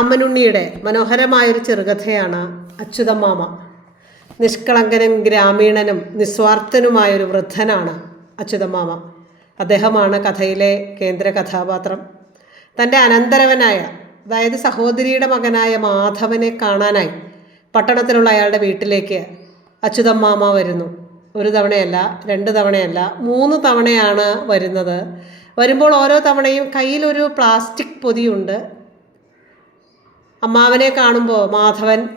രാമനുണ്ണിയുടെ മനോഹരമായൊരു ചെറുകഥയാണ് അച്യുതമാമ. നിഷ്കളങ്കനും ഗ്രാമീണനും നിസ്വാർത്ഥനുമായൊരു വൃദ്ധനാണ് അച്യുതമാമ. അദ്ദേഹമാണ് കഥയിലെ കേന്ദ്ര കഥാപാത്രം. തന്റെ അനന്തരവനായ അതായത് സഹോദരിയുടെ മകനായ മാധവനെ കാണാനായി പട്ടണത്തിലുള്ള അയാളുടെ വീട്ടിലേക്ക് അച്യുതമ്മാമ വരുന്നു. ഒരു തവണയല്ല രണ്ട് തവണയല്ല മൂന്ന് തവണയാണ് വരുന്നത്. വരുമ്പോൾ ഓരോ തവണയും കയ്യിലൊരു പ്ലാസ്റ്റിക് പൊതിയുണ്ട്. അമ്മാവനെ കാണുമ്പോൾ മാധവൻ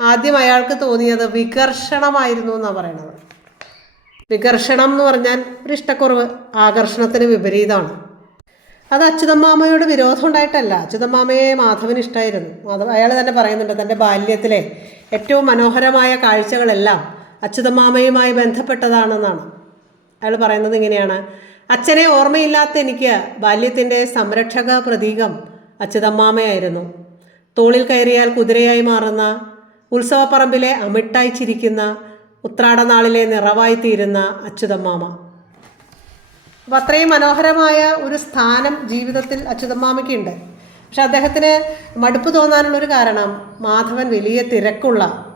ആദ്യം അയാൾക്ക് തോന്നിയത് വികർഷണമായിരുന്നു എന്നാണ് പറയണത്. വികർഷണം എന്ന് പറഞ്ഞാൽ ഒരു ഇഷ്ടക്കുറവ് ആകർഷണത്തിന് വിപരീതമാണ്. അത് അച്യുതമ്മാമയോട് വിരോധം ഉണ്ടായിട്ടല്ല. അച്യുതമ്മാമയെ മാധവന് ഇഷ്ടമായിരുന്നു മാധവ അയാൾ തന്നെ പറയുന്നുണ്ട് തന്റെ ബാല്യത്തിലെ ഏറ്റവും മനോഹരമായ കാഴ്ചകളെല്ലാം അച്യുതമ്മാമയുമായി ബന്ധപ്പെട്ടതാണെന്നാണ്. അയാൾ പറയുന്നത് ഇങ്ങനെയാണ്. അച്ഛനെ ഓർമ്മയില്ലാത്ത എനിക്ക് ബാല്യത്തിന്റെ സംരക്ഷക പ്രതീകം അച്യുതമ്മാമയായിരുന്നു തോളിൽ കയറിയാൽ കുതിരയായി മാറുന്ന ഉത്സവപ്പറമ്പിലെ അമിട്ടായി ചിരിക്കുന്ന ഉത്രാടനാളിലെ നിറവായി തീരുന്ന അച്യുതമ്മാമ അപ്പം അത്രയും മനോഹരമായ ഒരു സ്ഥാനം ജീവിതത്തിൽ അച്യുതമ്മാമയ്ക്കുണ്ട് പക്ഷെ അദ്ദേഹത്തിന് മടുപ്പ് തോന്നാനുള്ളൊരു കാരണം മാധവൻ വലിയ തിരക്കുള്ള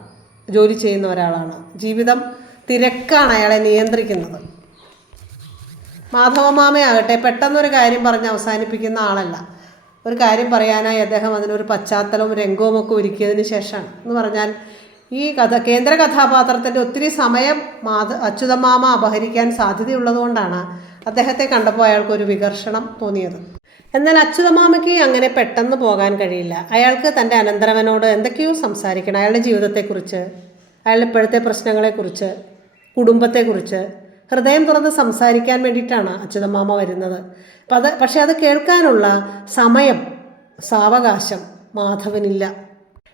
ജോലി ചെയ്യുന്ന ഒരാളാണ്. ജീവിതം തിരക്കാണ് അയാളെ നിയന്ത്രിക്കുന്നത്. മാധവമാമയാകട്ടെ പെട്ടെന്നൊരു കാര്യം പറഞ്ഞ് അവസാനിപ്പിക്കുന്ന ആളല്ല. ഒരു കാര്യം പറയാനായി അദ്ദേഹം അതിനൊരു പശ്ചാത്തലവും രംഗവും ഒക്കെ ഒരുക്കിയതിന് ശേഷമാണ്. എന്ന് പറഞ്ഞാൽ ഈ കഥ കേന്ദ്ര കഥാപാത്രത്തിന്റെ ഒത്തിരി സമയം മാത അച്യുതമാമ അപഹരിക്കാൻ സാധ്യതയുള്ളതുകൊണ്ടാണ് അദ്ദേഹത്തെ കണ്ടപ്പോൾ അയാൾക്ക് ഒരു വികർഷണം തോന്നിയത്. എന്നാൽ അച്യുതമാമയ്ക്ക് അങ്ങനെ പെട്ടെന്ന് പോകാൻ കഴിയില്ല. അയാൾക്ക് തന്റെ അനന്തരവനോട് എന്തൊക്കെയോ സംസാരിക്കണം. അയാളുടെ ജീവിതത്തെക്കുറിച്ച് അയാളുടെ ഇപ്പോഴത്തെ പ്രശ്നങ്ങളെക്കുറിച്ച് കുടുംബത്തെക്കുറിച്ച് ഹൃദയം തുറന്ന് സംസാരിക്കാൻ വേണ്ടിയിട്ടാണ് അച്യുതമാമ വരുന്നത്. അപ്പം അത് പക്ഷെ അത് കേൾക്കാനുള്ള സമയം സാവകാശം മാധവനില്ല.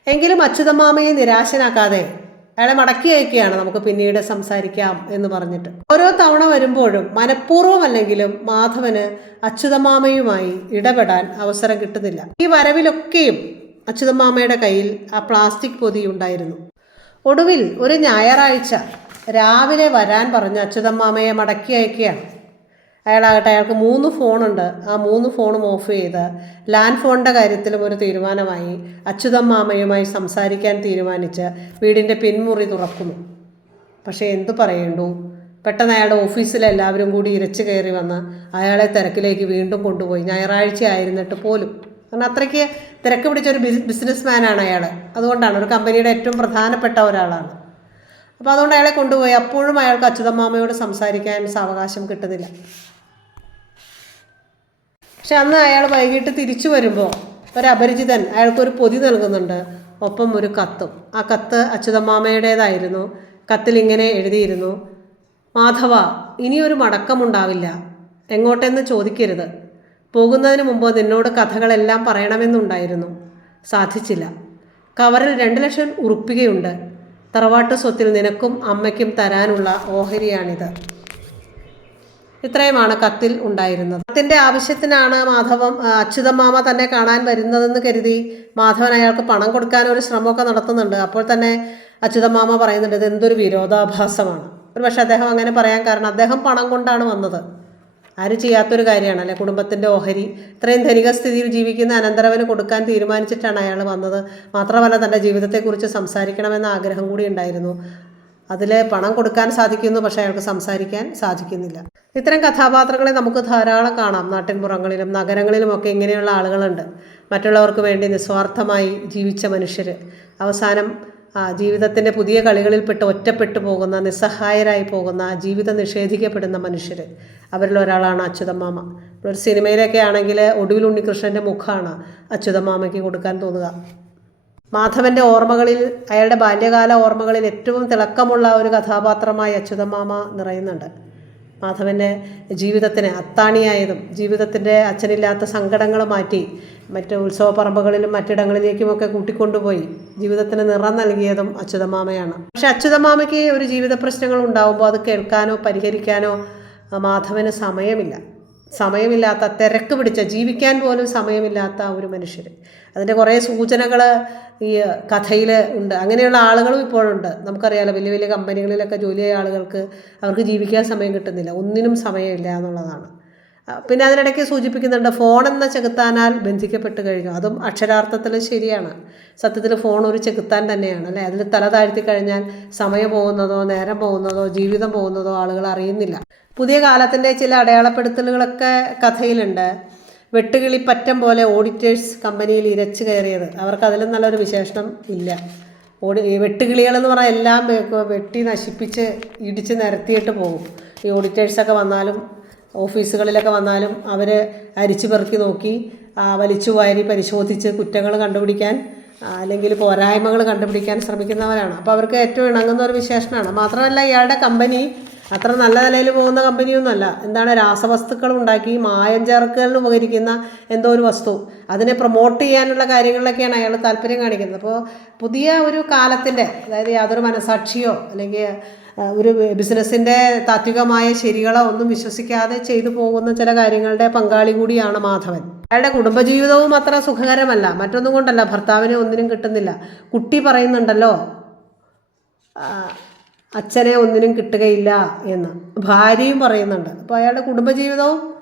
എങ്കിലും അച്യുതമാമയെ നിരാശനാക്കാതെ അയാളെ മടക്കി അയക്കുകയാണ് നമുക്ക് പിന്നീട് സംസാരിക്കാം എന്ന് പറഞ്ഞിട്ട്. ഓരോ തവണ വരുമ്പോഴും മനഃപൂർവമല്ലെങ്കിലും മാധവന് അച്യുതമാമയുമായി ഇടപെടാൻ അവസരം കിട്ടുന്നില്ല. ഈ വരവിലൊക്കെയും അച്യുതമാമയുടെ കയ്യിൽ ആ പ്ലാസ്റ്റിക് പൊതി ഉണ്ടായിരുന്നു ഒടുവിൽ ഒരു ഞായറാഴ്ച രാവിലെ വരാൻ പറഞ്ഞ്. അച്യുതമ്മാമയെ മടക്കി അയക്കുകയാണ് അയാളാകട്ടെ അയാൾക്ക് മൂന്ന് ഫോണുണ്ട്. ആ മൂന്ന് ഫോണും ഓഫ് ചെയ്ത് ലാൻഡ് ഫോണിന്റെ കാര്യത്തിലും ഒരു തീരുമാനമായി. അച്യുതമ്മാമയുമായി സംസാരിക്കാൻ തീരുമാനിച്ച് വീടിന്റെ പിൻമുറി തുറക്കുന്നു. പക്ഷേ എന്തു പറയണ്ടു? പെട്ടെന്ന് അയാളുടെ ഓഫീസിലെല്ലാവരും കൂടി ഇരച്ചു കയറി വന്ന് അയാളെ തിരക്കിലേക്ക് വീണ്ടും കൊണ്ടുപോയി. ഞായറാഴ്ച ആയിരുന്നിട്ട് പോലും. കാരണം അത്രയ്ക്ക് തിരക്ക് പിടിച്ച ഒരു ബിസിനസ് മാനാണ് അയാൾ അതുകൊണ്ടാണ് ഒരു കമ്പനിയുടെ ഏറ്റവും പ്രധാനപ്പെട്ട ഒരാളാണ്. അപ്പോൾ അതുകൊണ്ട് അയാളെ കൊണ്ടുപോയി. അപ്പോഴും അയാൾക്ക് അച്യുതമ്മാമയോട് സംസാരിക്കാൻ സാവകാശം കിട്ടുന്നില്ല. പക്ഷെ അന്ന് അയാൾ വൈകിട്ട് തിരിച്ചു വരുമ്പോൾ ഒരു അപരിചിതൻ അയാൾക്കൊരു പൊതി നൽകുന്നുണ്ട്. ഒപ്പം ഒരു കത്തും. ആ കത്ത് അച്യുതമ്മാമയുടേതായിരുന്നു കത്തിൽ ഇങ്ങനെ എഴുതിയിരുന്നു. മാധവ ഇനിയൊരു മടക്കമുണ്ടാവില്ല. എങ്ങോട്ടെന്ന് ചോദിക്കരുത്. പോകുന്നതിന് മുമ്പ് നിന്നോട് കഥകളെല്ലാം പറയണമെന്നുണ്ടായിരുന്നു. സാധിച്ചില്ല. കവറിൽ രണ്ട് ലക്ഷം ഉറുപ്പികയുണ്ട്. തറവാട്ട് സ്വത്തിൽ നിനക്കും അമ്മയ്ക്കും തരാനുള്ള ഓഹരിയാണിത്. ഇത്രയുമാണ് കത്തിൽ ഉണ്ടായിരുന്നത്. കത്തിന്റെ ആവശ്യത്തിനാണ് മാധവം അച്യുതമാമ തന്നെ കാണാൻ വരുന്നതെന്ന് കരുതി മാധവൻ അയാൾക്ക് പണം കൊടുക്കാൻ ഒരു ശ്രമമൊക്കെ നടത്തുന്നുണ്ട്. അപ്പോൾ തന്നെ അച്യുതമാമ പറയുന്നുണ്ട് ഇത് എന്തൊരു വിരോധാഭാസമാണ്. ഒരു പക്ഷേ അദ്ദേഹം അങ്ങനെ പറയാൻ കാരണം അദ്ദേഹം പണം കൊണ്ടാണ് വന്നത്. ആരും ചെയ്യാത്തൊരു കാര്യമാണ്. അല്ലെ കുടുംബത്തിന്റെ ഓഹരി. ഇത്രയും ധനിക സ്ഥിതിയിൽ ജീവിക്കുന്ന അനന്തരവന് കൊടുക്കാൻ തീരുമാനിച്ചിട്ടാണ് അയാൾ വന്നത്. മാത്രമല്ല തന്റെ ജീവിതത്തെക്കുറിച്ച് സംസാരിക്കണമെന്ന ആഗ്രഹം കൂടി ഉണ്ടായിരുന്നു. അതിൽ പണം കൊടുക്കാൻ സാധിക്കുന്നു പക്ഷേ അയാൾക്ക് സംസാരിക്കാൻ സാധിക്കുന്നില്ല. ഇത്തരം കഥാപാത്രങ്ങളെ നമുക്ക് ധാരാളം കാണാം. നാട്ടിൻപുറങ്ങളിലും നഗരങ്ങളിലുമൊക്കെ ഇങ്ങനെയുള്ള ആളുകളുണ്ട്. മറ്റുള്ളവർക്ക് വേണ്ടി നിസ്വാർത്ഥമായി ജീവിച്ച മനുഷ്യർ അവസാനം ജീവിതത്തിന്റെ പുതിയ കളികളിൽപ്പെട്ട് ഒറ്റപ്പെട്ടു പോകുന്ന നിസ്സഹായരായി പോകുന്ന ജീവിതം നിഷേധിക്കപ്പെടുന്ന മനുഷ്യർ അവരിൽ ഒരാളാണ് അച്യുതമാമ ഒരു സിനിമയിലൊക്കെ ആണെങ്കിൽ ഒടുവിൽ ഉണ്ണികൃഷ്ണന്റെ മുഖമാണ് അച്യുതമാമയ്ക്ക് കൊടുക്കാൻ തോന്നുക. മാധവന്റെ ഓർമ്മകളിൽ അയാളുടെ ബാല്യകാല ഓർമ്മകളിൽ ഏറ്റവും തിളക്കമുള്ള ഒരു കഥാപാത്രമായി അച്യുതമാമ നിറയുന്നുണ്ട്. മാധവന്റെ ജീവിതത്തിന് അത്താണിയായതും ജീവിതത്തിന്റെ അച്ഛനില്ലാത്ത സങ്കടങ്ങൾ മാറ്റി മറ്റ് ഉത്സവപ്പറമ്പുകളിലും മറ്റിടങ്ങളിലേക്കുമൊക്കെ കൂട്ടിക്കൊണ്ടുപോയി ജീവിതത്തിന് നിറം നൽകിയതും അച്യുതമാമയാണ്. പക്ഷെ അച്യുതമാമയ്ക്ക് ഒരു ജീവിത പ്രശ്നങ്ങൾ ഉണ്ടാകുമ്പോൾ അത് കേൾക്കാനോ പരിഹരിക്കാനോ മാധവന് സമയമില്ല. സമയമില്ലാത്ത തിരക്ക് പിടിച്ച ജീവിക്കാൻ പോലും സമയമില്ലാത്ത ഒരു മനുഷ്യർ അതിന്റെ കുറേ സൂചനകൾ ഈ കഥയിൽ ഉണ്ട്. അങ്ങനെയുള്ള ആളുകളും ഇപ്പോഴുണ്ട് നമുക്കറിയാലോ വലിയ വലിയ കമ്പനികളിലൊക്കെ ജോലി ചെയ്യുന്ന ആളുകൾക്ക് അവർക്ക് ജീവിക്കാൻ സമയം കിട്ടുന്നില്ല. ഒന്നിനും സമയമില്ല എന്നുള്ളതാണ്. പിന്നെ അതിനിടയ്ക്ക് സൂചിപ്പിക്കുന്നുണ്ട് ഫോൺ എന്ന ചെകുത്താനാൽ ബന്ധിക്കപ്പെട്ട് കഴിഞ്ഞു. അതും അക്ഷരാർത്ഥത്തിൽ ശരിയാണ്. സത്യത്തിൽ ഫോൺ ഒരു ചെകുത്താൻ തന്നെയാണ് അല്ലേ? അതിൽ തല താഴ്ത്തി കഴിഞ്ഞാൽ സമയം പോകുന്നതോ നേരം പോകുന്നതോ ജീവിതം പോകുന്നതോ ആളുകൾ അറിയുന്നില്ല. പുതിയ കാലത്തിന്റെ ചില അടയാളപ്പെടുത്തലുകളൊക്കെ കഥയിലുണ്ട്. വെട്ടുകിളി പറ്റം പോലെ ഓഡിറ്റേഴ്സ് കമ്പനിയിൽ ഇരച്ചു കയറിയത്. അവർക്ക് അതിലും നല്ലൊരു വിശേഷണം ഇല്ല. ഓടി വെട്ടുകിളികളെന്ന് പറഞ്ഞാൽ എല്ലാം വെട്ടി നശിപ്പിച്ച് ഇടിച്ച് നിരത്തിയിട്ട് പോകും. ഈ ഓഡിറ്റേഴ്സൊക്കെ വന്നാലും ഓഫീസുകളിലൊക്കെ വന്നാലും അവർ അരിച്ചു പെറുക്കി നോക്കി വലിച്ചു വാരി പരിശോധിച്ച് കുറ്റങ്ങൾ കണ്ടുപിടിക്കാൻ അല്ലെങ്കിൽ പോരായ്മകൾ കണ്ടുപിടിക്കാൻ ശ്രമിക്കുന്നവരാണ്. അപ്പോൾ അവർക്ക് ഏറ്റവും ഇണങ്ങുന്ന ഒരു വിശേഷണമാണ് മാത്രമല്ല ഇയാളുടെ കമ്പനി അത്ര നല്ല നിലയിൽ പോകുന്ന കമ്പനിയൊന്നുമല്ല. എന്താണ് രാസവസ്തുക്കൾ ഉണ്ടാക്കി മായം ചേർക്കലിന് ഉപകരിക്കുന്ന എന്തോ ഒരു വസ്തു. അതിനെ പ്രൊമോട്ട് ചെയ്യാനുള്ള കാര്യങ്ങളിലൊക്കെയാണ് അയാൾ താല്പര്യം കാണിക്കുന്നത്. അപ്പോൾ പുതിയ ഒരു കാലത്തിന്റെ അതായത് യാതൊരു മനസാക്ഷിയോ അല്ലെങ്കിൽ ഒരു ബിസിനസ്സിന്റെ താത്വികമായ ശരികളോ ഒന്നും വിശ്വസിക്കാതെ ചെയ്തു പോകുന്ന ചില കാര്യങ്ങളുടെ പങ്കാളി കൂടിയാണ് മാധവൻ. അയാളുടെ കുടുംബജീവിതവും അത്ര സുഖകരമല്ല. മറ്റൊന്നും കൊണ്ടല്ല ഭർത്താവിനെ ഒന്നിനും കിട്ടുന്നില്ല. കുട്ടി പറയുന്നുണ്ടല്ലോ അച്ഛനെ ഒന്നിനും കിട്ടുകയില്ല എന്ന് ഭാര്യയും പറയുന്നുണ്ട്. അപ്പോൾ അയാളുടെ കുടുംബജീവിതവും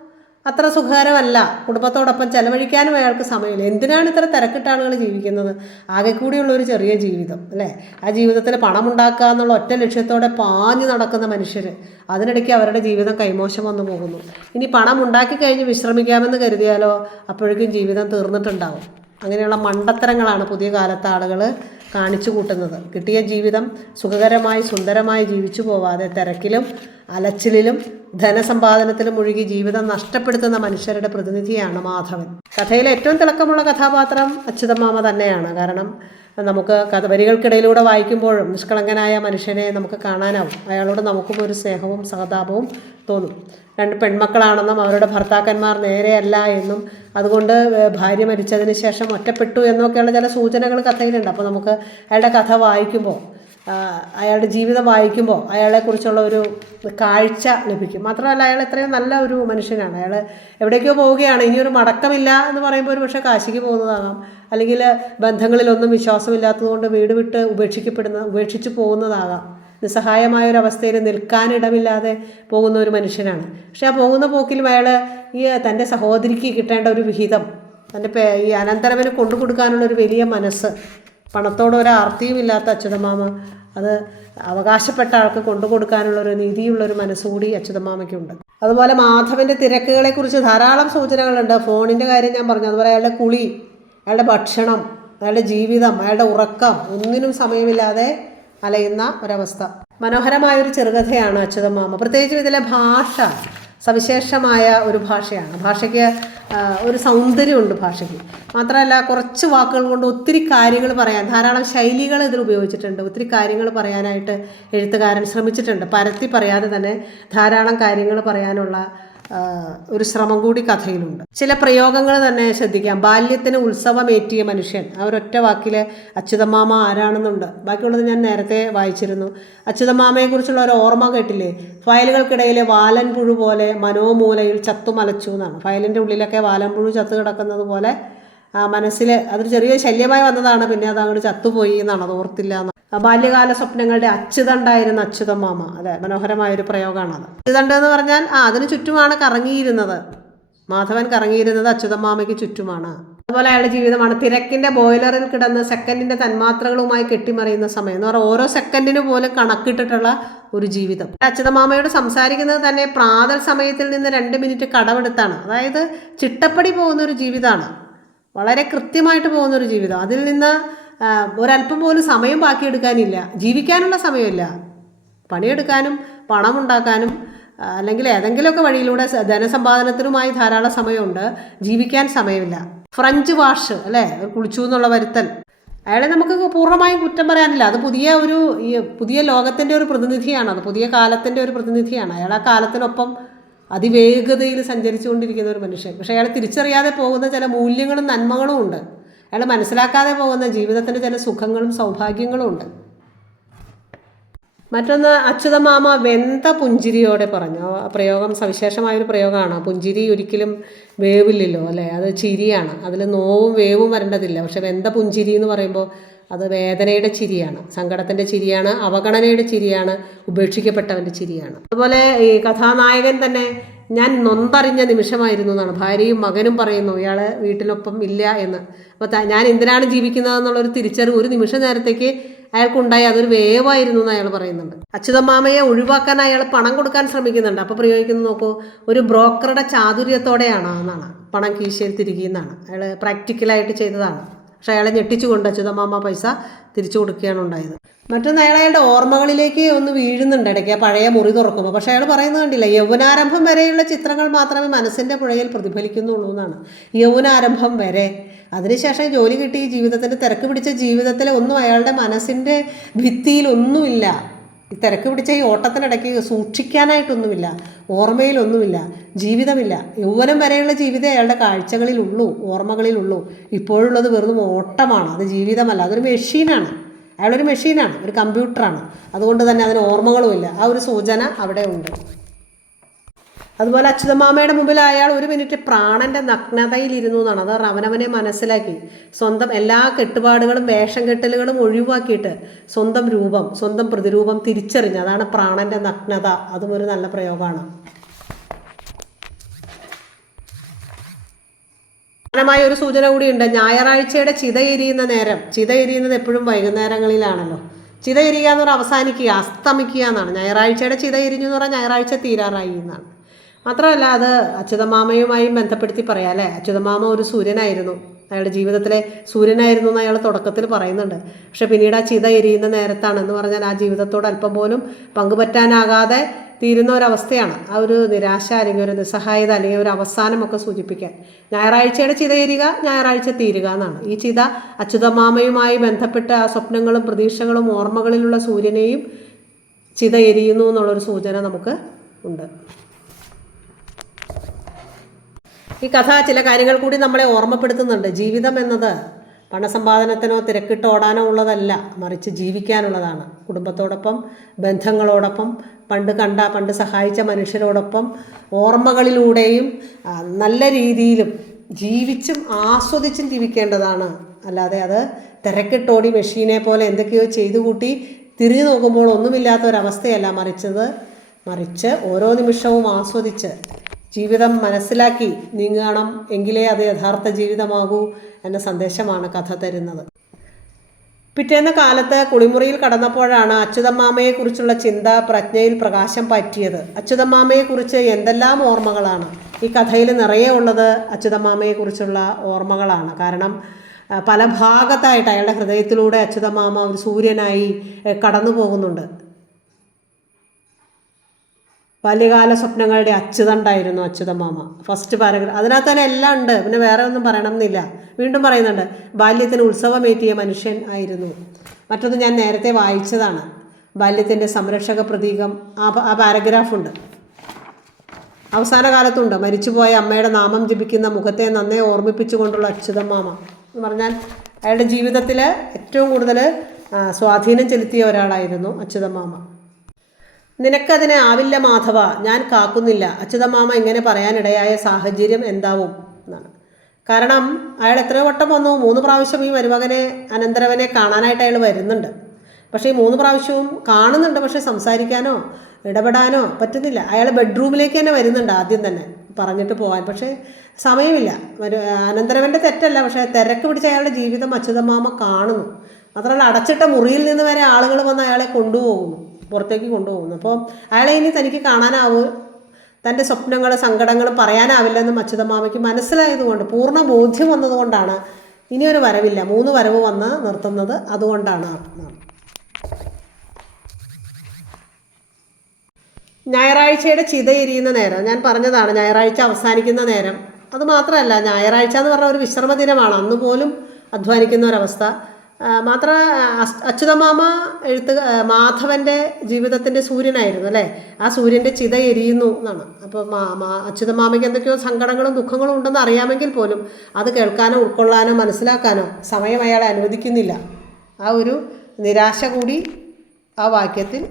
അത്ര സുഖകരമല്ല. കുടുംബത്തോടൊപ്പം ചെലവഴിക്കാനും അയാൾക്ക് സമയമില്ല. എന്തിനാണ് ഇത്ര തിരക്കിട്ട ആളുകൾ ജീവിക്കുന്നത്? ആകെ കൂടിയുള്ള ഒരു ചെറിയ ജീവിതം അല്ലേ? ആ ജീവിതത്തിൽ പണമുണ്ടാക്കുക എന്നുള്ള ഒറ്റ ലക്ഷ്യത്തോടെ പാഞ്ഞു നടക്കുന്ന മനുഷ്യർ അതിനിടയ്ക്ക് അവരുടെ ജീവിതം കൈമോശം വന്നു പോകുന്നു. ഇനി പണം ഉണ്ടാക്കി കഴിഞ്ഞ് വിശ്രമിക്കാമെന്ന് കരുതിയാലോ അപ്പോഴേക്കും ജീവിതം തീർന്നിട്ടുണ്ടാവും. അങ്ങനെയുള്ള മണ്ടത്തരങ്ങളാണ് പുതിയ കാലത്തെ ആളുകൾ കാണിച്ചു കൂട്ടുന്നത്. കിട്ടിയ ജീവിതം സുഖകരമായി സുന്ദരമായി ജീവിച്ചു പോവാതെ തിരക്കിലും അലച്ചിലും ധനസമ്പാദനത്തിലും മുഴുകി ജീവിതം നഷ്ടപ്പെടുത്തുന്ന മനുഷ്യരുടെ പ്രതിനിധിയാണ് മാധവൻ. കഥയിലെ ഏറ്റവും തിളക്കമുള്ള കഥാപാത്രം അച്യുതമാമ തന്നെയാണ്. കാരണം നമുക്ക് കഥ വരികൾക്കിടയിലൂടെ വായിക്കുമ്പോഴും നിഷ്കളങ്കനായ മനുഷ്യനെ നമുക്ക് കാണാനാവും. അയാളോട് നമുക്കും ഒരു സ്നേഹവും സഹതാപവും തോന്നും. രണ്ട് പെൺമക്കളാണെന്നും അവരുടെ ഭർത്താക്കന്മാർ നേരെയല്ല എന്നും അതുകൊണ്ട് ഭാര്യ മരിച്ചതിന് ശേഷം ഒറ്റപ്പെട്ടു എന്നൊക്കെയുള്ള ചില സൂചനകൾ കഥയിലുണ്ട്. അപ്പോൾ നമുക്ക് അയാളുടെ കഥ വായിക്കുമ്പോൾ അയാളുടെ ജീവിതം വായിക്കുമ്പോൾ അയാളെക്കുറിച്ചുള്ള ഒരു കാഴ്ച ലഭിക്കും. മാത്രമല്ല അയാൾ ഇത്രയും നല്ല ഒരു മനുഷ്യനാണ്. അയാൾ എവിടേക്കോ പോവുകയാണ്. ഇനിയൊരു മടക്കമില്ല എന്ന് പറയുമ്പോൾ ഒരു പക്ഷേ കാശിക്ക് പോകുന്നതാകാം. അല്ലെങ്കിൽ ബന്ധങ്ങളിലൊന്നും വിശ്വാസമില്ലാത്തതുകൊണ്ട് വീട് വിട്ട് ഉപേക്ഷിക്കപ്പെടുന്ന ഉപേക്ഷിച്ച് പോകുന്നതാകാം. നിസ്സഹായമായ ഒരു അവസ്ഥയിൽ നിൽക്കാനിടമില്ലാതെ പോകുന്ന ഒരു മനുഷ്യനാണ്. പക്ഷെ ആ പോകുന്ന പോക്കിലും അയാൾ ഈ തന്റെ സഹോദരിക്ക് കിട്ടേണ്ട ഒരു വിഹിതം തന്റെ ഈ അനന്തരവന് കൊണ്ടു കൊടുക്കാനുള്ള ഒരു വലിയ മനസ്സ് പണത്തോട് ഒരു ആർത്തിയും ഇല്ലാത്ത അച്യുതമാമ അത് അവകാശപ്പെട്ട ആൾക്ക് കൊണ്ടു കൊടുക്കാനുള്ള ഒരു നീതിയുള്ള ഒരു മനസ്സുകൂടി അച്യുതമാമയ്ക്കുണ്ട് അതുപോലെ മാധവന്റെ തിരക്കുകളെക്കുറിച്ച് ധാരാളം സൂചനകളുണ്ട്. ഫോണിന്റെ കാര്യം ഞാൻ പറഞ്ഞു. അതുപോലെ അയാളുടെ കുളി അയാളുടെ ഭക്ഷണം അയാളുടെ ജീവിതം അയാളുടെ ഉറക്കം ഒന്നിനും സമയമില്ലാതെ അലയുന്ന ഒരവസ്ഥ. മനോഹരമായ ഒരു ചെറുകഥയാണ് അച്യുതമാമ. പ്രത്യേകിച്ചും ഇതിലെ ഭാഷ സവിശേഷമായ ഒരു ഭാഷയാണ്. ഭാഷയ്ക്ക് ഒരു സൗന്ദര്യമുണ്ട് ഭാഷയ്ക്ക്. മാത്രമല്ല കുറച്ച് വാക്കുകൾ കൊണ്ട് ഒത്തിരി കാര്യങ്ങൾ പറയാൻ ധാരാളം ശൈലികൾ ഇതിൽ ഉപയോഗിച്ചിട്ടുണ്ട്. ഒത്തിരി കാര്യങ്ങൾ പറയാനായിട്ട് എഴുത്തുകാരൻ ശ്രമിച്ചിട്ടുണ്ട്. പരത്തി പറയാതെ തന്നെ ധാരാളം കാര്യങ്ങൾ പറയാനുള്ള ഒരു ശ്രമം കൂടി കഥയിലുണ്ട്. ചില പ്രയോഗങ്ങൾ തന്നെ ശ്രദ്ധിക്കാം. ബാല്യത്തിന് ഉത്സവമേറ്റിയ മനുഷ്യൻ. അവരൊറ്റ ഒരൊറ്റ വാക്കിൽ അച്യുതമാമ ആരാണെന്നുണ്ട്? ബാക്കിയുള്ളത് ഞാൻ നേരത്തെ വായിച്ചിരുന്നു. അച്യുതമാമയെക്കുറിച്ചുള്ള ഒരു ഓർമ്മ കേട്ടില്ലേ? ഫയലുകൾക്കിടയിലെ വാലൻ പുഴു പോലെ മനോമൂലയിൽ ചത്തുമലച്ചു എന്നാണ്. ഫയലിന്റെ ഉള്ളിലൊക്കെ വാലൻ പുഴു ചത്തു കിടക്കുന്നത് പോലെ മനസ്സിൽ അതൊരു ചെറിയ ശല്യമായി വന്നതാണ്. പിന്നെ അത് അങ്ങോട്ട് ചത്തുപോയി എന്നാണ്. അത് ഓർത്തില്ല ബാല്യകാല സ്വപ്നങ്ങളുടെ അച്യുതണ്ടായിരുന്ന അച്യുതമാമ. അതെ മനോഹരമായ ഒരു പ്രയോഗമാണത് അച്യുതണ്ട് എന്ന് പറഞ്ഞാൽ ആ അതിന് ചുറ്റുമാണ് കറങ്ങിയിരുന്നത്. മാധവൻ കറങ്ങിയിരുന്നത് അച്യുതമാമയ്ക്ക് ചുറ്റുമാണ്. അതുപോലെ അയാളുടെ ജീവിതമാണ്. തിരക്കിന്റെ ബോയിലറിൽ കിടന്ന് സെക്കൻഡിന്റെ തന്മാത്രകളുമായി കെട്ടിമറിയുന്ന സമയം എന്ന് പറഞ്ഞാൽ ഓരോ സെക്കൻഡിന് പോലും കണക്കിട്ടിട്ടുള്ള ഒരു ജീവിതം. അച്യുതമാമയോട് സംസാരിക്കുന്നത് തന്നെ പ്രാതൽ സമയത്തിൽ നിന്ന് രണ്ട് മിനിറ്റ് കടമെടുത്താണ്. അതായത് ചിട്ടപ്പടി പോകുന്ന ഒരു ജീവിതമാണ്. വളരെ കൃത്യമായിട്ട് പോകുന്ന ഒരു ജീവിതം. അതിൽ നിന്ന് ഒരല്പം പോലും സമയം ബാക്കിയെടുക്കാനില്ല. ജീവിക്കാനുള്ള സമയമില്ല. പണിയെടുക്കാനും പണമുണ്ടാക്കാനും അല്ലെങ്കിൽ ഏതെങ്കിലുമൊക്കെ വഴിയിലൂടെ ധനസമ്പാദനത്തിനുമായി ധാരാളം സമയമുണ്ട്. ജീവിക്കാൻ സമയമില്ല. ഫ്രഞ്ച് വാഷ് അല്ലേ? കുളിച്ചു എന്നുള്ള വരുത്തൽ. അയാളെ നമുക്ക് പൂർണമായും കുറ്റം പറയാനില്ല. അത് പുതിയ ഒരു ഈ പുതിയ ലോകത്തിന്റെ ഒരു പ്രതിനിധിയാണ്. അത് പുതിയ കാലത്തിന്റെ ഒരു പ്രതിനിധിയാണ്. അയാൾ ആ കാലത്തിനൊപ്പം അതിവേഗതയിൽ സഞ്ചരിച്ചുകൊണ്ടിരിക്കുന്ന ഒരു മനുഷ്യൻ. പക്ഷേ അയാൾ തിരിച്ചറിയാതെ പോകുന്ന ചില മൂല്യങ്ങളും നന്മകളും ഉണ്ട്. അയാൾ മനസ്സിലാക്കാതെ പോകുന്ന ജീവിതത്തിന്റെ ചില സുഖങ്ങളും സൗഭാഗ്യങ്ങളും ഉണ്ട്. മറ്റൊന്ന് അച്യുതമാമ വെന്ത പുഞ്ചിരിയോടെ പറഞ്ഞു. ആ പ്രയോഗം സവിശേഷമായൊരു പ്രയോഗമാണ്. പുഞ്ചിരി ഒരിക്കലും വേവില്ലല്ലോ അല്ലേ? അത് ചിരിയാണ്. അതിൽ നോവും വേവും വരേണ്ടതില്ല. പക്ഷെ വെന്ത പുഞ്ചിരി എന്ന് പറയുമ്പോൾ അത് വേദനയുടെ ചിരിയാണ്. സങ്കടത്തിന്റെ ചിരിയാണ്. അവഗണനയുടെ ചിരിയാണ്. ഉപേക്ഷിക്കപ്പെട്ടവന്റെ ചിരിയാണ്. അതുപോലെ ഈ കഥാനായകൻ തന്നെ ഞാൻ നൊന്തറിഞ്ഞ നിമിഷമായിരുന്നു എന്നാണ്. ഭാര്യയും മകനും പറയുന്നു ഇയാൾ വീട്ടിലൊപ്പം ഇല്ല എന്ന്. അപ്പോൾ ഞാൻ എന്തിനാണ് ജീവിക്കുന്നത് എന്നുള്ളൊരു തിരിച്ചറിവ് ഒരു നിമിഷ നേരത്തേക്ക് അയാൾക്കുണ്ടായി അതൊരു വേവായിരുന്നു എന്ന് അയാൾ പറയുന്നുണ്ട്. അച്യുതമാമയെ ഒഴിവാക്കാൻ അയാൾ പണം കൊടുക്കാൻ ശ്രമിക്കുന്നുണ്ട്. അപ്പോൾ പ്രയോഗിക്കുന്നത് നോക്കൂ ഒരു ബ്രോക്കറുടെ ചാതുര്യത്തോടെയാണ് എന്നാണ്. പണം കീശയിൽ തിരികുന്നതാണ് അയാൾ പ്രാക്ടിക്കലായിട്ട് ചെയ്തതാണ്. പക്ഷെ അയാളെ ഞെട്ടിച്ചുകൊണ്ട് അച്യുതമാമ പൈസ തിരിച്ചു കൊടുക്കുകയാണ് ഉണ്ടായത്. മറ്റൊന്ന് അയാൾ അയാളുടെ ഓർമ്മകളിലേക്ക് ഒന്ന് വീഴുന്നുണ്ട് ഇടയ്ക്ക്. ആ പഴയ മുറി തുറക്കുമ്പോൾ പക്ഷേ അയാൾ പറയുന്നത് കണ്ടില്ല യൗവനാരംഭം വരെയുള്ള ചിത്രങ്ങൾ മാത്രമേ മനസ്സിന്റെ പുഴയിൽ പ്രതിഫലിക്കുന്നുള്ളൂ എന്നാണ്. യൗവനാരംഭം വരെ. അതിനുശേഷം ജോലി കിട്ടി ജീവിതത്തിന്റെ തിരക്ക് പിടിച്ച ജീവിതത്തിൽ ഒന്നും അയാളുടെ മനസ്സിന്റെ ഭിത്തിയിൽ ഒന്നുമില്ല ഈ തിരക്ക് പിടിച്ച ഈ ഓട്ടത്തിനിടയ്ക്ക് സൂക്ഷിക്കാനായിട്ടൊന്നുമില്ല ഓർമ്മയിലൊന്നുമില്ല ജീവിതമില്ല. യൗവനം വരെയുള്ള ജീവിതം അയാളുടെ കാഴ്ചകളിലുള്ളൂ ഓർമ്മകളിലുള്ളൂ. ഇപ്പോഴുള്ളത് വെറും ഓട്ടമാണ് അത് ജീവിതമല്ല അതൊരു മെഷീനാണ്. അയാളൊരു മെഷീനാണ് ഒരു കമ്പ്യൂട്ടറാണ്. അതുകൊണ്ട് തന്നെ അതിന് ഓർമ്മകളുമില്ല. ആ ഒരു സൂചന അവിടെ ഉണ്ട്. അതുപോലെ അച്യുതമാമയുടെ മുമ്പിൽ അയാൾ ഒരു മിനിറ്റ് പ്രാണന്റെ നഗ്നതയിൽ ഇരുന്നു എന്നാണ്. അത് അവനവനെ മനസ്സിലാക്കി. സ്വന്തം എല്ലാ കെട്ടുപാടുകളും വേഷം കെട്ടലുകളും ഒഴിവാക്കിയിട്ട് സ്വന്തം രൂപം സ്വന്തം പ്രതിരൂപം തിരിച്ചറിഞ്ഞ്. അതാണ് പ്രാണന്റെ നഗ്നത. അതും ഒരു നല്ല പ്രയോഗമാണ്. പ്രധാനമായ ഒരു സൂചന കൂടിയുണ്ട്. ഞായറാഴ്ചയുടെ ചിത എരിയുന്ന നേരം ചിത എരിയുന്നത് എപ്പോഴും വൈകുന്നേരങ്ങളിലാണല്ലോ. ചിത എരിയുക എന്ന് പറഞ്ഞാൽ അവസാനിക്കുക അസ്തമിക്കുക എന്നാണ്. ഞായറാഴ്ചയുടെ ചിത എരിഞ്ഞു എന്ന് പറഞ്ഞാൽ ഞായറാഴ്ച തീരാറായി എന്നാണ്. മാത്രമല്ല അത് അച്യുതമാമയുമായും ബന്ധപ്പെടുത്തി പറയാം അല്ലേ? അച്യുതമാമ ഒരു സൂര്യനായിരുന്നു. അയാളുടെ ജീവിതത്തിലെ സൂര്യനായിരുന്നു എന്ന് അയാൾ തുടക്കത്തിൽ പറയുന്നുണ്ട്. പക്ഷെ പിന്നീട് ആ ചിത എരിയുന്ന നേരത്താണെന്ന് പറഞ്ഞാൽ ആ ജീവിതത്തോട് അല്പം പോലും പങ്കുപറ്റാനാകാതെ തീരുന്ന ഒരവസ്ഥയാണ്. ആ ഒരു നിരാശ അല്ലെങ്കിൽ ഒരു നിസ്സഹായത അല്ലെങ്കിൽ ഒരു അവസാനമൊക്കെ സൂചിപ്പിക്കാൻ. ഞായറാഴ്ചയുടെ ചിത എരിക ഞായറാഴ്ച തീരുക എന്നാണ്. ഈ ചിത അച്യുതമാമയുമായി ബന്ധപ്പെട്ട ആ സ്വപ്നങ്ങളും പ്രതീക്ഷകളും ഓർമ്മകളിലുള്ള സൂര്യനെയും ചിത എരിയുന്നു എന്നുള്ളൊരു സൂചന നമുക്ക് ഉണ്ട്. ഈ കഥ ചില കാര്യങ്ങൾ കൂടി നമ്മളെ ഓർമ്മപ്പെടുത്തുന്നുണ്ട്. ജീവിതം എന്നത് പണസമ്പാദനത്തിനോ തിരക്കിട്ട് ഓടാനോ ഉള്ളതല്ല. മറിച്ച് ജീവിക്കാനുള്ളതാണ്. കുടുംബത്തോടൊപ്പം ബന്ധങ്ങളോടൊപ്പം പണ്ട് കണ്ട പണ്ട് സഹായിച്ച മനുഷ്യരോടൊപ്പം ഓർമ്മകളിലൂടെയും നല്ല രീതിയിലും ജീവിച്ചും ആസ്വദിച്ചും ജീവിക്കേണ്ടതാണ്. അല്ലാതെ അത് തിരക്കിട്ടോടി മെഷീനെ പോലെ എന്തൊക്കെയോ ചെയ്തു കൂട്ടി തിരിഞ്ഞു നോക്കുമ്പോൾ ഒന്നുമില്ലാത്ത ഒരവസ്ഥയല്ല മറിച്ചത്. മറിച്ച് ഓരോ നിമിഷവും ആസ്വദിച്ച് ജീവിതം മനസ്സിലാക്കി നീങ്ങണം എങ്കിലേ അത് യഥാർത്ഥ ജീവിതമാകൂ എന്ന സന്ദേശമാണ് കഥ തരുന്നത്. പിറ്റേന്ന് കാലത്ത് കുളിമുറിയിൽ കടന്നപ്പോഴാണ് അച്യുതമാമയെക്കുറിച്ചുള്ള ചിന്ത പ്രജ്ഞയിൽ പ്രകാശം പറ്റിയത്. അച്യുതമാമയെക്കുറിച്ച് എന്തെല്ലാം ഓർമ്മകളാണ്? ഈ കഥയിൽ നിറയെ ഉള്ളത് അച്യുതമാമയെക്കുറിച്ചുള്ള ഓർമ്മകളാണ്. കാരണം പല ഭാഗത്തായിട്ട് അയാളുടെ ഹൃദയത്തിലൂടെ അച്യുതമാമ ഒരു സൂര്യനായി കടന്നു പോകുന്നുണ്ട് ബാല്യകാല സ്വപ്നങ്ങളുടെ അച്യുതണ്ടായിരുന്നു അച്യുതമാമ. ഫസ്റ്റ് പാരഗ്രാഫ് അതിനകത്ത് തന്നെ എല്ലാം ഉണ്ട്. പിന്നെ വേറെ ഒന്നും പറയണം എന്നില്ല വീണ്ടും പറയുന്നുണ്ട്. ബാല്യത്തിന് ഉത്സവമേറ്റിയ മനുഷ്യൻ ആയിരുന്നു. മറ്റൊന്ന് ഞാൻ നേരത്തെ വായിച്ചതാണ്. ബാല്യത്തിന്റെ സംരക്ഷക പ്രതീകം. ആ ആ പാരഗ്രാഫുണ്ട് അവസാന കാലത്തുണ്ട് മരിച്ചുപോയ അമ്മയുടെ നാമം ജപിക്കുന്ന മുഖത്തെ നന്നേ ഓർമ്മിപ്പിച്ചുകൊണ്ടുള്ള അച്യുതമാമ എന്ന് പറഞ്ഞാൽ അയാളുടെ ജീവിതത്തിൽ ഏറ്റവും കൂടുതൽ സ്വാധീനം ചെലുത്തിയ ഒരാളായിരുന്നു അച്യുതമാമ. നിനക്കതിനെ ആവില്ല മാധവ ഞാൻ കാക്കുന്നില്ല. അച്യുതമാമ ഇങ്ങനെ പറയാനിടയായ സാഹചര്യം എന്താവും? എന്നാണ്. കാരണം അയാൾ എത്രയോ വട്ടം വന്നു. മൂന്ന് പ്രാവശ്യം ഈ മരുമകനെ അനന്തരവനെ കാണാനായിട്ട് അയാൾ വരുന്നുണ്ട്. പക്ഷേ ഈ മൂന്ന് പ്രാവശ്യവും കാണുന്നുണ്ട്. പക്ഷേ സംസാരിക്കാനോ ഇടപെടാനോ പറ്റുന്നില്ല. അയാൾ ബെഡ്റൂമിലേക്ക് തന്നെ വരുന്നുണ്ട് ആദ്യം തന്നെ പറഞ്ഞിട്ട് പോകാൻ പക്ഷേ സമയമില്ല. ഒരു അനന്തരവന്റെ തെറ്റല്ല. പക്ഷേ തിരക്ക് പിടിച്ച അയാളുടെ ജീവിതം അച്യുതമാമ കാണുന്നു. മാത്രമല്ല അടച്ചിട്ട മുറിയിൽ നിന്ന് വരെ ആളുകൾ വന്ന് അയാളെ കൊണ്ടുപോകുന്നു. പുറത്തേക്ക് കൊണ്ടുപോകുന്നു. അപ്പോൾ അയാളെ ഇനി തനിക്ക് കാണാനാവും. തന്റെ സ്വപ്നങ്ങൾ സങ്കടങ്ങൾ പറയാനാവില്ലെന്നും അച്യുതമാമയ്ക്ക് മനസ്സിലായതുകൊണ്ട് പൂർണ ബോധ്യം വന്നതുകൊണ്ടാണ് ഇനിയൊരു വരവില്ല. മൂന്ന് വരവ് വന്ന് നിർത്തുന്നത് അതുകൊണ്ടാണ്. ഞായറാഴ്ചയുടെ ചിത എരിയുന്ന നേരം ഞാൻ പറഞ്ഞതാണ് ഞായറാഴ്ച അവസാനിക്കുന്ന നേരം. അത് മാത്രമല്ല ഞായറാഴ്ച എന്ന് പറഞ്ഞ ഒരു വിശ്രമ ദിനമാണ് അന്ന് പോലും അധ്വാനിക്കുന്ന ഒരവസ്ഥ. മാത്ര അച്യുതമാമ എഴുത്ത് മാധവന്റെ ജീവിതത്തിന്റെ സൂര്യനായിരുന്നു അല്ലേ? ആ സൂര്യന്റെ ചിത എരിയുന്നു എന്നാണ്. അപ്പോൾ അച്യുതമാമയ്ക്ക് എന്തൊക്കെയോ സങ്കടങ്ങളും ദുഃഖങ്ങളും ഉണ്ടെന്ന് അറിയാമെങ്കിൽ പോലും അത് കേൾക്കാനോ ഉൾക്കൊള്ളാനോ മനസ്സിലാക്കാനോ സമയം അയാളെ അനുവദിക്കുന്നില്ല. ആ ഒരു നിരാശ കൂടി ആ വാക്യത്തിൽ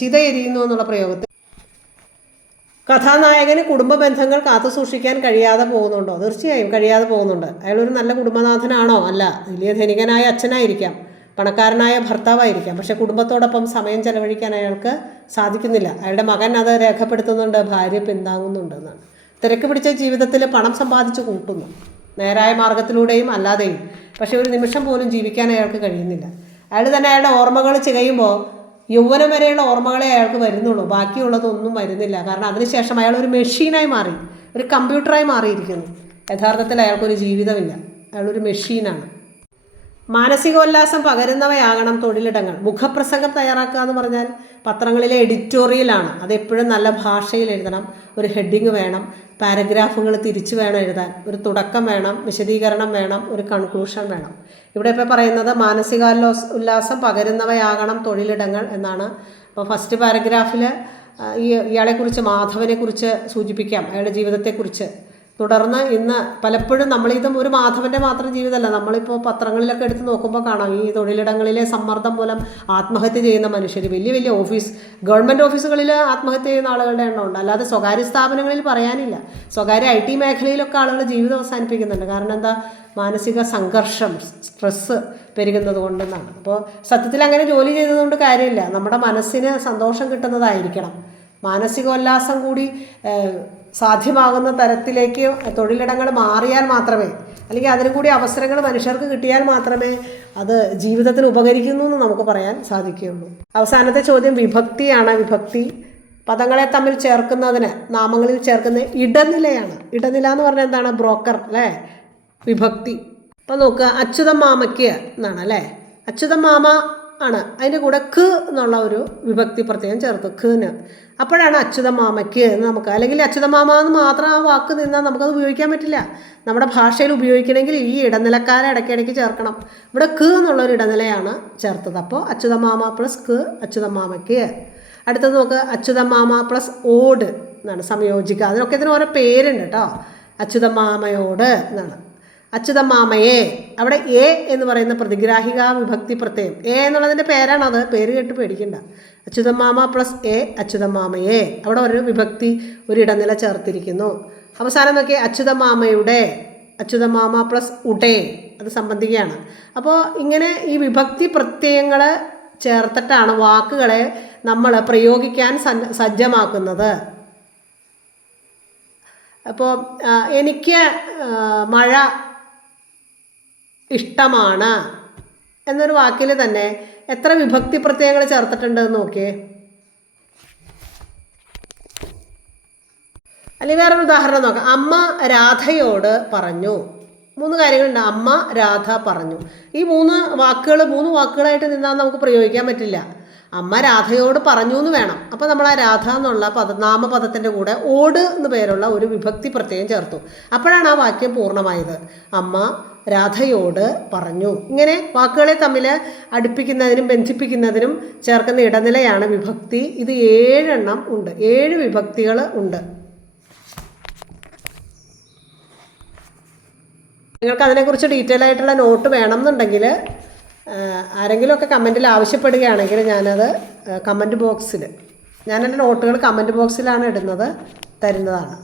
ചിത എരിയുന്നു എന്നുള്ള പ്രയോഗത്തിൽ കഥാനായകന് കുടുംബ ബന്ധങ്ങൾ കാത്തു സൂക്ഷിക്കാൻ കഴിയാതെ പോകുന്നുണ്ടോ? തീർച്ചയായും കഴിയാതെ പോകുന്നുണ്ട്. അയാളൊരു നല്ല കുടുംബനാഥനാണോ? അല്ല. വലിയ ധനികനായ അച്ഛനായിരിക്കാം. പണക്കാരനായ ഭർത്താവായിരിക്കാം. പക്ഷെ കുടുംബത്തോടൊപ്പം സമയം ചെലവഴിക്കാൻ അയാൾക്ക് സാധിക്കുന്നില്ല. അയാളുടെ മകൻ അത് രേഖപ്പെടുത്തുന്നുണ്ട്. ഭാര്യ പിന്താങ്ങുന്നുണ്ട് എന്നാണ് തിരക്ക് പിടിച്ച ജീവിതത്തിൽ പണം സമ്പാദിച്ച് കൂട്ടുന്നു. നേരായ മാർഗത്തിലൂടെയും അല്ലാതെയും. പക്ഷേ ഒരു നിമിഷം പോലും ജീവിക്കാൻ അയാൾക്ക് കഴിയുന്നില്ല. അയാൾ തന്നെ അയാളുടെ ഓർമ്മകൾ ചെയ്യുമ്പോൾ യൗവനം വരെയുള്ള ഓർമ്മകളെ അയാൾക്ക് വരുന്നുള്ളൂ. ബാക്കിയുള്ളതൊന്നും വരുന്നില്ല. കാരണം അതിനുശേഷം അയാൾ ഒരു മെഷീനായി മാറി. ഒരു കമ്പ്യൂട്ടറായി മാറിയിരിക്കുന്നു. യഥാർത്ഥത്തിൽ അയാൾക്കൊരു ജീവിതമില്ല. അയാളൊരു മെഷീനാണ്. മാനസികോല്ലാസം പകരുന്നവയാകണം തൊഴിലിടങ്ങൾ. മുഖപ്രസംഗം തയ്യാറാക്കുക എന്ന് പറഞ്ഞാൽ പത്രങ്ങളിലെ എഡിറ്റോറിയലാണ്. അതെപ്പോഴും നല്ല ഭാഷയിൽ എഴുതണം. ഒരു ഹെഡിങ് വേണം. പാരഗ്രാഫുകൾ തിരിച്ചു വേണം എഴുതാൻ. ഒരു തുടക്കം വേണം. വിശദീകരണം വേണം. ഒരു കൺക്ലൂഷൻ വേണം. ഇവിടെ ഇപ്പോൾ പറയുന്നത് മാനസികോല്ലാസ് ഉല്ലാസം പകരുന്നവയാകണം തൊഴിലിടങ്ങൾ എന്നാണ്. അപ്പോൾ ഫസ്റ്റ് പാരഗ്രാഫിൽ ഈ ഇയാളെക്കുറിച്ച് മാധവനെക്കുറിച്ച് സൂചിപ്പിക്കാം. അയാളുടെ ജീവിതത്തെക്കുറിച്ച്. തുടർന്ന് ഇന്ന് പലപ്പോഴും നമ്മളിതും ഒരു മാധവന്റെ മാത്രം ജീവിതമല്ല. നമ്മളിപ്പോൾ പത്രങ്ങളിലൊക്കെ എടുത്ത് നോക്കുമ്പോൾ കാണാം. ഈ തൊഴിലിടങ്ങളിലെ സമ്മർദ്ദം മൂലം ആത്മഹത്യ ചെയ്യുന്ന മനുഷ്യർ വലിയ വലിയ ഓഫീസ് ഗവൺമെന്റ് ഓഫീസുകളിൽ ആത്മഹത്യ ചെയ്യുന്ന ആളുകളുടെ എണ്ണം ഉണ്ട്. അല്ലാതെ സ്വകാര്യ സ്ഥാപനങ്ങളിൽ പറയാനില്ല. സ്വകാര്യ ഐ ടി മേഖലയിലൊക്കെ ആളുകൾ ജീവിതം അവസാനിപ്പിക്കുന്നുണ്ട്. കാരണം എന്താ? മാനസിക സംഘർഷം സ്ട്രെസ്സ് പെരുകുന്നത് കൊണ്ടെന്നാണ്. അപ്പോൾ സത്യത്തിൽ അങ്ങനെ ജോലി ചെയ്തതുകൊണ്ട് കാര്യമില്ല. നമ്മുടെ മനസ്സിന് സന്തോഷം കിട്ടുന്നതായിരിക്കണം. മാനസികോല്ലാസം കൂടി സാധ്യമാകുന്ന തരത്തിലേക്ക് തൊഴിലിടങ്ങൾ മാറിയാൽ മാത്രമേ അല്ലെങ്കിൽ അതിനും കൂടി അവസരങ്ങൾ മനുഷ്യർക്ക് കിട്ടിയാൽ മാത്രമേ അത് ജീവിതത്തിന് ഉപകരിക്കുന്നു എന്ന് നമുക്ക് പറയാൻ സാധിക്കുകയുള്ളൂ. അവസാനത്തെ ചോദ്യം വിഭക്തിയാണ്. വിഭക്തി പദങ്ങളെ തമ്മിൽ ചേർക്കുന്നതിന് നാമങ്ങളിൽ ചേർക്കുന്ന ഇടനിലയാണ്. ഇടനില എന്ന് പറഞ്ഞാൽ എന്താണ്? ബ്രോക്കർ അല്ലേ? വിഭക്തി. അപ്പം നോക്കുക അച്യുതം മാമയ്ക്ക് എന്നാണ് അല്ലേ? അച്യുതം മാമ ആണ്. അതിന്റെ കൂടെ ക് എന്നുള്ള ഒരു വിഭക്തി പ്രത്യേകം ചേർത്തു. ഖിന്. അപ്പോഴാണ് അച്യുതമാമയ്ക്ക് എന്ന് നമുക്ക് അല്ലെങ്കിൽ അച്യുതമാമ എന്ന് മാത്രം ആ വാക്ക് നിന്നാൽ നമുക്കത് ഉപയോഗിക്കാൻ പറ്റില്ല. നമ്മുടെ ഭാഷയിൽ ഉപയോഗിക്കണമെങ്കിൽ ഈ ഇടനിലക്കാരെ ഇടയ്ക്കിടയ്ക്ക് ചേർക്കണം. ഇവിടെ ക് എന്നുള്ളൊരു ഇടനിലയാണ് ചേർത്തത്. അപ്പോൾ അച്യുതമാമ പ്ലസ് ക് അച്യുതമാമയ്ക്ക്. അടുത്തത് നോക്ക്. അച്യുതമാമ പ്ലസ് ഓട് എന്നാണ് സംയോജിക്കുക. അതിനൊക്കെ ഇതിന് ഓരോ പേരുണ്ട് കേട്ടോ. അച്യുതമാമയോട് എന്നാണ്. അച്യുതമാമയെ. അവിടെ എ എന്ന് പറയുന്ന പ്രതിഗ്രാഹിക വിഭക്തി പ്രത്യയം. എ എന്നുള്ളതിന്റെ പേരാണത് പേര് കേട്ട് പേടിക്കണ്ട. അച്യുതമാമ പ്ലസ് എ അച്യുതമാമയെ. അവിടെ ഒരു വിഭക്തി ഒരു ഇടനില ചേർത്തിരിക്കുന്നു. അവസാനം നോക്കിയാൽ അച്യുതമാമയുടെ അച്യുതമാമ പ്ലസ് ഉടേ. അത് സംബന്ധിക്കുകയാണ്. അപ്പോൾ ഇങ്ങനെ ഈ വിഭക്തി പ്രത്യയങ്ങൾ ചേർത്തിട്ടാണ് വാക്കുകളെ നമ്മൾ പ്രയോഗിക്കാൻ സജ്ജമാക്കുന്നത്. അപ്പോൾ എനിക്ക് മഴ ഇഷ്ടമാണ്. എന്നൊരു വാക്കിൽ തന്നെ എത്ര വിഭക്തി പ്രത്യയങ്ങൾ ചേർത്തിട്ടുണ്ട് എന്ന് നോക്കിയേ. അല്ലെങ്കിൽ വേറൊരു ഉദാഹരണം നോക്കാം. അമ്മ രാധയോട് പറഞ്ഞു. മൂന്ന് കാര്യങ്ങളുണ്ട്. അമ്മ രാധ പറഞ്ഞു. ഈ മൂന്ന് വാക്കുകൾ മൂന്ന് വാക്കുകളായിട്ട് നിന്നാൽ നമുക്ക് പ്രയോഗിക്കാൻ പറ്റില്ല. അമ്മ രാധയോട് പറഞ്ഞു എന്ന് വേണം. അപ്പോൾ നമ്മൾ ആ രാധ എന്നുള്ള പദ നാമപദത്തിന്റെ കൂടെ ഓട് എന്ന് പേരുള്ള ഒരു വിഭക്തി പ്രത്യയം ചേർത്തു. അപ്പോഴാണ് ആ വാക്യം പൂർണമായത്. അമ്മ രാധയോട് പറഞ്ഞു. ഇങ്ങനെ വാക്കുകളെ തമ്മിൽ അടുപ്പിക്കുന്നതിനും ബന്ധിപ്പിക്കുന്നതിനും ചേർക്കുന്ന ഇടനിലയാണ് വിഭക്തി. ഇത് ഏഴെണ്ണം ഉണ്ട്. ഏഴ് വിഭക്തികൾ ഉണ്ട്. നിങ്ങൾക്ക് അതിനെക്കുറിച്ച് ഡീറ്റെയിൽ ആയിട്ടുള്ള നോട്ട് വേണം എന്നുണ്ടെങ്കിൽ ആരെങ്കിലുമൊക്കെ കമന്റിൽ ആവശ്യപ്പെടുകയാണെങ്കിൽ ഞാനത് കമന്റ് ബോക്സിൽ ഞാൻ നോട്ടുകൾ കമന്റ് ബോക്സിലാണ് ഇടുന്നത് തരുന്നതാണ്.